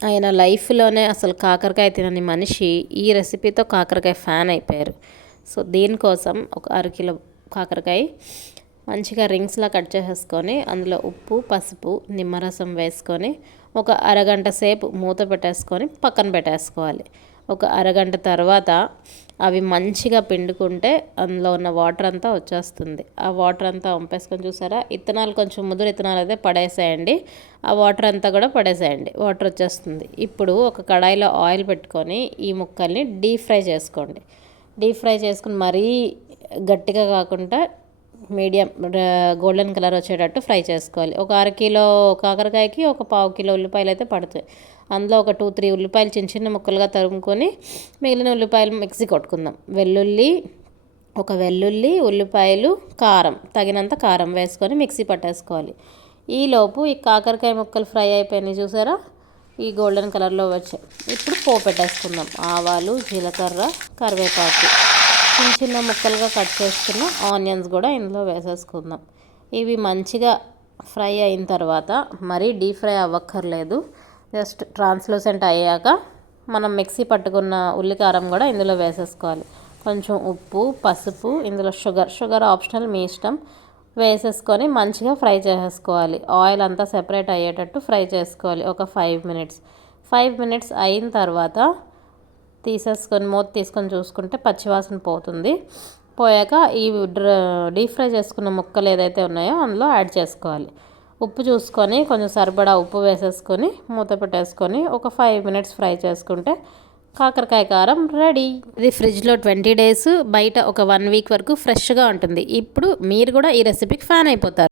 ఆయన లైఫ్లోనే అసలు కాకరకాయ తినని మనిషి ఈ రెసిపీతో కాకరకాయ ఫ్యాన్ అయిపోయారు. సో దీనికోసం ఒక అరకిలో కాకరకాయ మంచిగా రింగ్స్లా కట్ చేసేసుకొని అందులో ఉప్పు, పసుపు, నిమ్మరసం వేసుకొని ఒక అరగంట సేపు మూత పెట్టేసుకొని పక్కన పెట్టేసుకోవాలి. ఒక అరగంట తర్వాత అవి మంచిగా పిండుకుంటే అందులో ఉన్న వాటర్ అంతా వచ్చేస్తుంది. ఆ వాటర్ అంతా వంపేసుకొని చూసారా, ఇత్తనాలు కొంచెం ముదురు ఇత్తనాలు అయితే పడేసేయండి, ఆ వాటర్ అంతా కూడా పడేసేయండి, వాటర్ వచ్చేస్తుంది. ఇప్పుడు ఒక కడాయిలో ఆయిల్ పెట్టుకొని ఈ ముక్కల్ని డీప్ ఫ్రై చేసుకోండి. డీప్ ఫ్రై చేసుకుని మరీ గట్టిగా కాకుండా మీడియం గోల్డెన్ కలర్ వచ్చేటట్టు ఫ్రై చేసుకోవాలి. ఒక అరకిలో కాకరకాయకి ఒక పావు కిలో ఉల్లిపాయలు అయితే పడతాయి. అందులో ఒక 2-3 ఉల్లిపాయలు చిన్న చిన్న ముక్కలుగా తరుముకొని మిగిలిన ఉల్లిపాయలు మిక్సీ కొట్టుకుందాం. వెల్లుల్లి, ఉల్లిపాయలు, కారం, తగినంత కారం వేసుకొని మిక్సీ పట్టేసుకోవాలి. ఈలోపు ఈ కాకరకాయ ముక్కలు ఫ్రై అయిపోయినాయి చూసారా, ఈ గోల్డెన్ కలర్లో వచ్చాయి. ఇప్పుడు పోపు పెట్టేసుకుందాం. ఆవాలు, జీలకర్ర, కరివేపాకు, చిన్న చిన్న ముక్కలుగా కట్ చేసుకున్న ఆనియన్స్ కూడా ఇందులో వేసేసుకుందాం. ఇవి మంచిగా ఫ్రై అయిన తర్వాత మరీ డీప్ ఫ్రై అవ్వక్కర్లేదు, జస్ట్ ట్రాన్స్లూసెంట్ అయ్యాక మనం మిక్సీ పట్టుకున్న ఉల్లికారం కూడా ఇందులో వేసేసుకోవాలి. కొంచెం ఉప్పు, పసుపు, ఇందులో షుగర్ ఆప్షనల్, మీ ఇష్టం, వేసేసుకొని మంచిగా ఫ్రై చేసేసుకోవాలి. ఆయిల్ అంతా సెపరేట్ అయ్యేటట్టు ఫ్రై చేసుకోవాలి ఒక 5 మినిట్స్ అయిన తర్వాత తీసేసుకొని మూత తీసుకొని చూసుకుంటే పచ్చివాసన పోతుంది. పోయాక ఈ డీప్ ఫ్రై చేసుకున్న ముక్కలు ఏదైతే ఉన్నాయో అందులో యాడ్ చేసుకోవాలి. ఉప్పు చూసుకొని కొంచెం సరిపడా ఉప్పు వేసేసుకొని మూత పెట్టేసుకొని ఒక 5 మినిట్స్ ఫ్రై చేసుకుంటే కాకరకాయ కారం రెడీ. ఇది ఫ్రిడ్జ్లో 20 డేస్, బయట ఒక 1 వీక్ వరకు ఫ్రెష్గా ఉంటుంది. ఇప్పుడు మీరు కూడా ఈ రెసిపీకి ఫ్యాన్ అయిపోతారు.